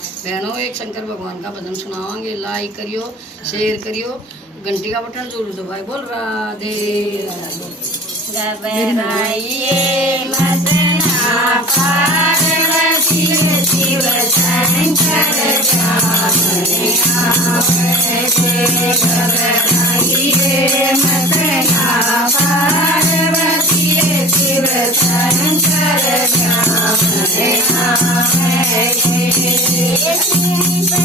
बहनों एक शंकर भगवान का भजन सुनावांगे। लाइक करियो, शेयर करियो, घंटी का बटन जरूर दबाए। बोल राधे घबराइए मत ना पार्वती शिव शंकर जाने आवैसे। घबराइए मत ना पार्वती शिव शंकर जाने आवैसे। सिर पे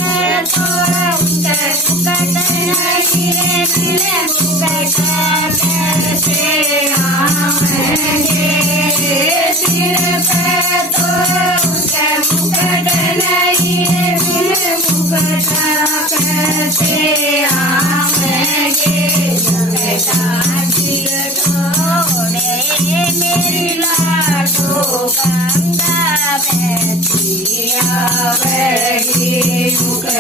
तो उनका मुकुट नहीं है, मुकुट कैसे आवेंगे। सिर छोड़े मेरी लाडो गंगा बैठी आवेगी। मुकुट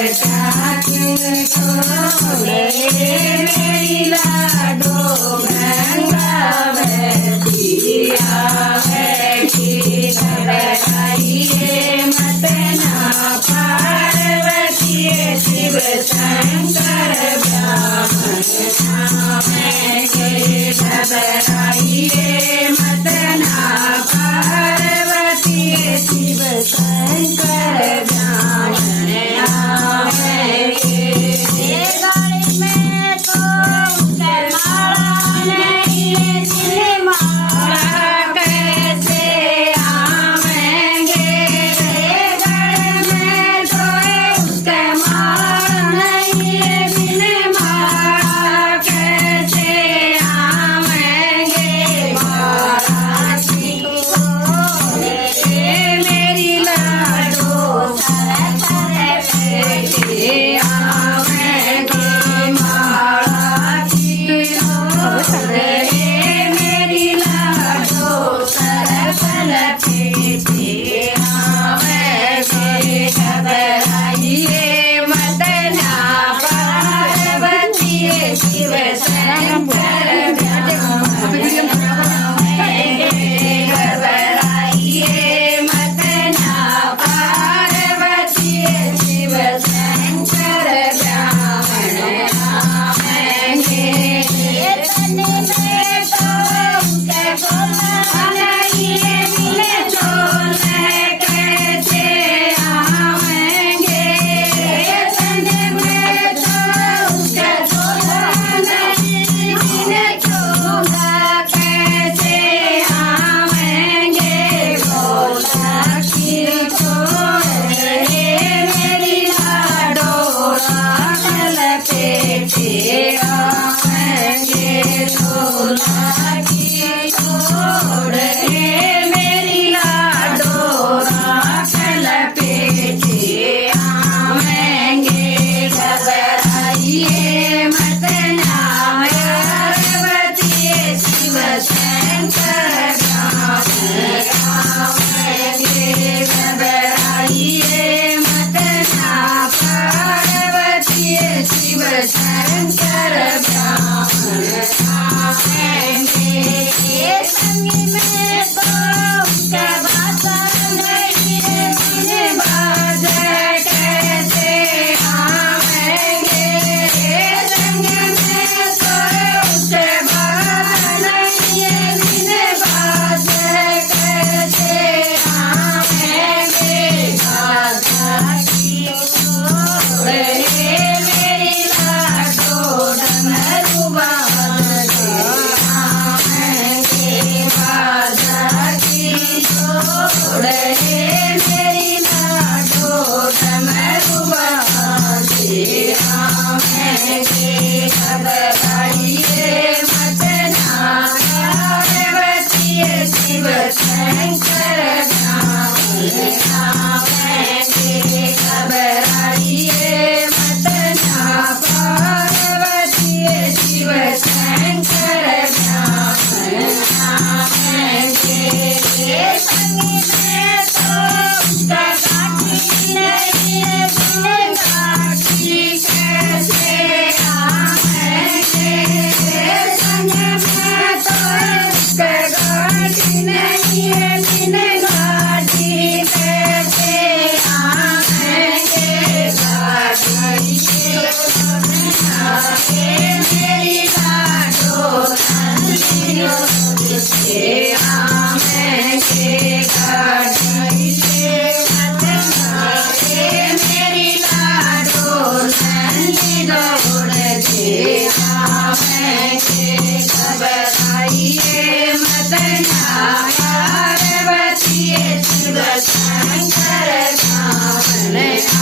छोड़े मेरी लाडो गंगा बैठी आवेगी। घबराइए मत ना पार्वती शिव शंकर ब्राह्मण आवेंगे। घबराइए मत ना पार्वती शिव शंकर ब्राह्मण आवेंगे। गाड़ी में तो माला नहीं, माला कैसे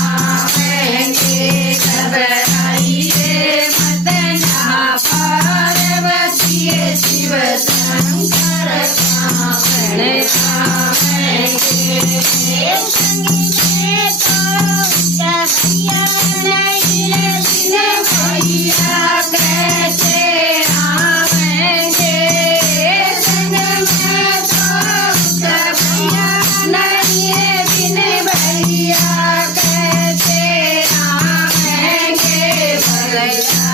आवेंगे घबराइए मत जहाँ पार्वती शिव शंकर सामने आवेंगे संगीत में तो उसका भैया नहीं लेकिन भैया कैसे आवेंगे संग में तो उसका भैया नहीं लेकिन भैया कैसे आवेंगे भैया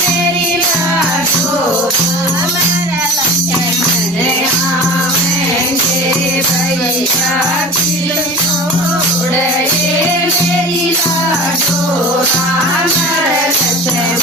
मेरी लाडो हमारा लक्ष्मण आवेंगे भैया की छोड़ मेरी लाडो हमारा लक्ष्मण